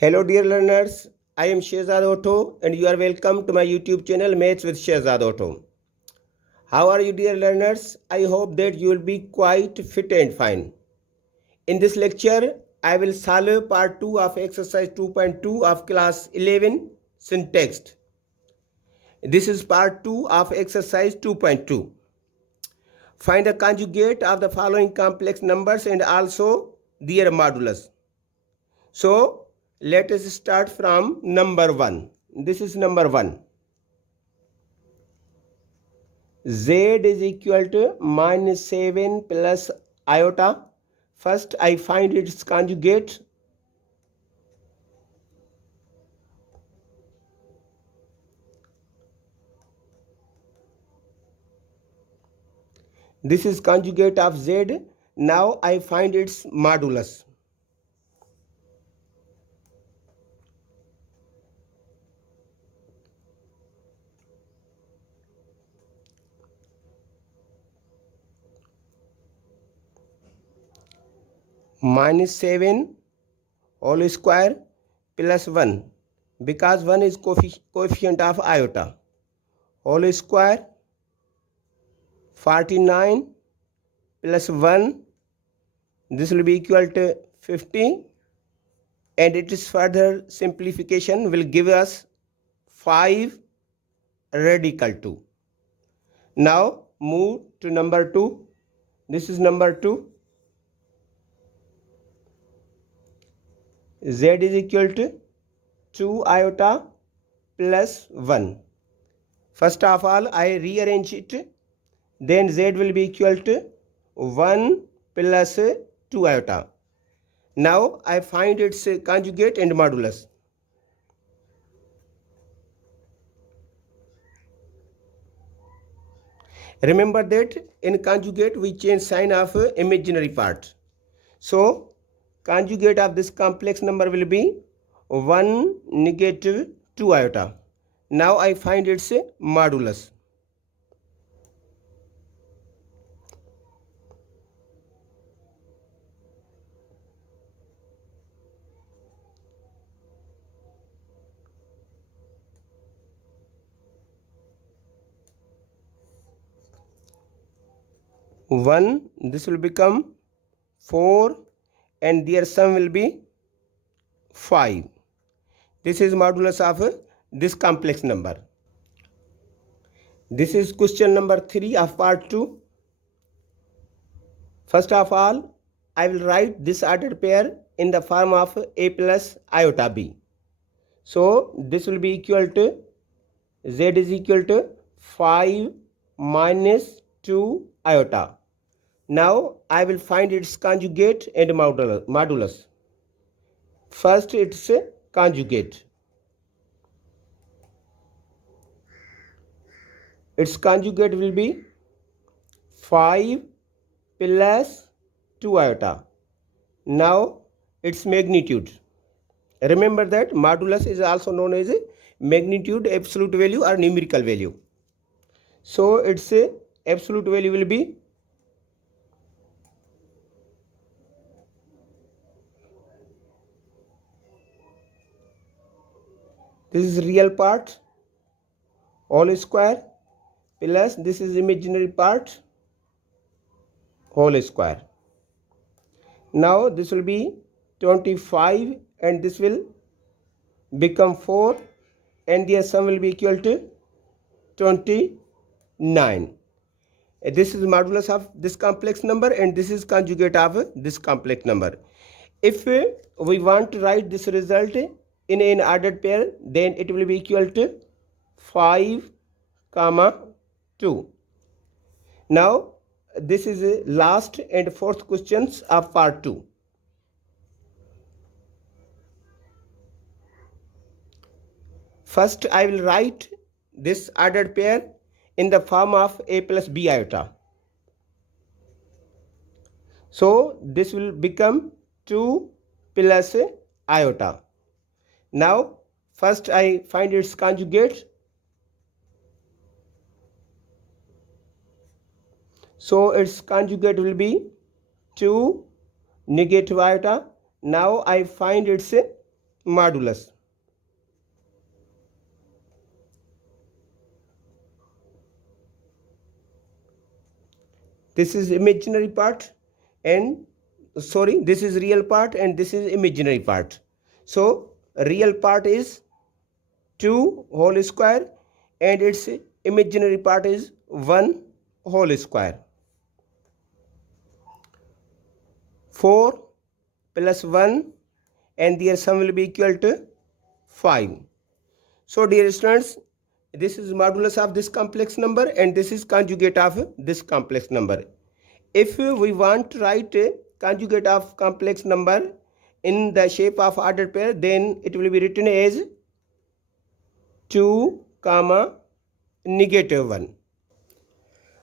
Hello dear learners, I am Shehzad Otto and you are welcome to my YouTube channel Maths with Shehzad Otto. How are you dear learners? I hope that you will be quite fit and fine. In this lecture, I will solve part 2 of exercise 2.2 of class 11 Sindh Text. This is part 2 of exercise 2.2. Find the conjugate of the following complex numbers and also their modulus. So, let us start from number 1. This is number 1. Z is equal to minus 7 plus iota. First, I find its conjugate. This is conjugate of Z. Now I find its modulus. Minus 7 whole square plus 1 because 1 is coefficient of iota. Whole square 49 plus 1, this will be equal to 50, and its further simplification will give us 5 radical 2. Now move to number 2. This is number 2. Z is equal to 2 iota plus 1. First of all, I rearrange it. Then Z will be equal to 1 plus 2 iota. Now I find its conjugate and modulus. Remember that in conjugate we change sign of imaginary part. So conjugate of this complex number will be 1 negative 2 iota. Now I find its modulus. One, this will become 4 and their sum will be 5. This is modulus of this complex number. This is question number 3 of part 2. First of all, I will write this ordered pair in the form of a plus iota b. So this will be equal to z is equal to 5 minus 2 iota. Now I will find its conjugate and modulus. First its conjugate. Its conjugate will be 5 plus 2 iota. Now its magnitude. Remember that modulus is also known as a magnitude, absolute value or numerical value. So its absolute value will be this is real part whole square plus this is imaginary part whole square. Now this will be 25 and this will become 4 and their sum will be equal to 29. This is modulus of this complex number and this is conjugate of this complex number. If we want to write this result in an ordered pair, then it will be equal to 5, 2. Now this is the last and fourth questions of part 2. First I will write this ordered pair in the form of a plus b iota. So this will become 2 plus iota. Now first I find its conjugate. So its conjugate will be 2 negative iota. Now I find its modulus. This is imaginary part and this is real part and this is imaginary part. So real part is 2 whole square and its imaginary part is 1 whole square. 4 plus 1 and their sum will be equal to 5. So dear students, this is modulus of this complex number and this is conjugate of this complex number. If we want to write a conjugate of complex number in the shape of ordered pair, then it will be written as 2 comma negative 1.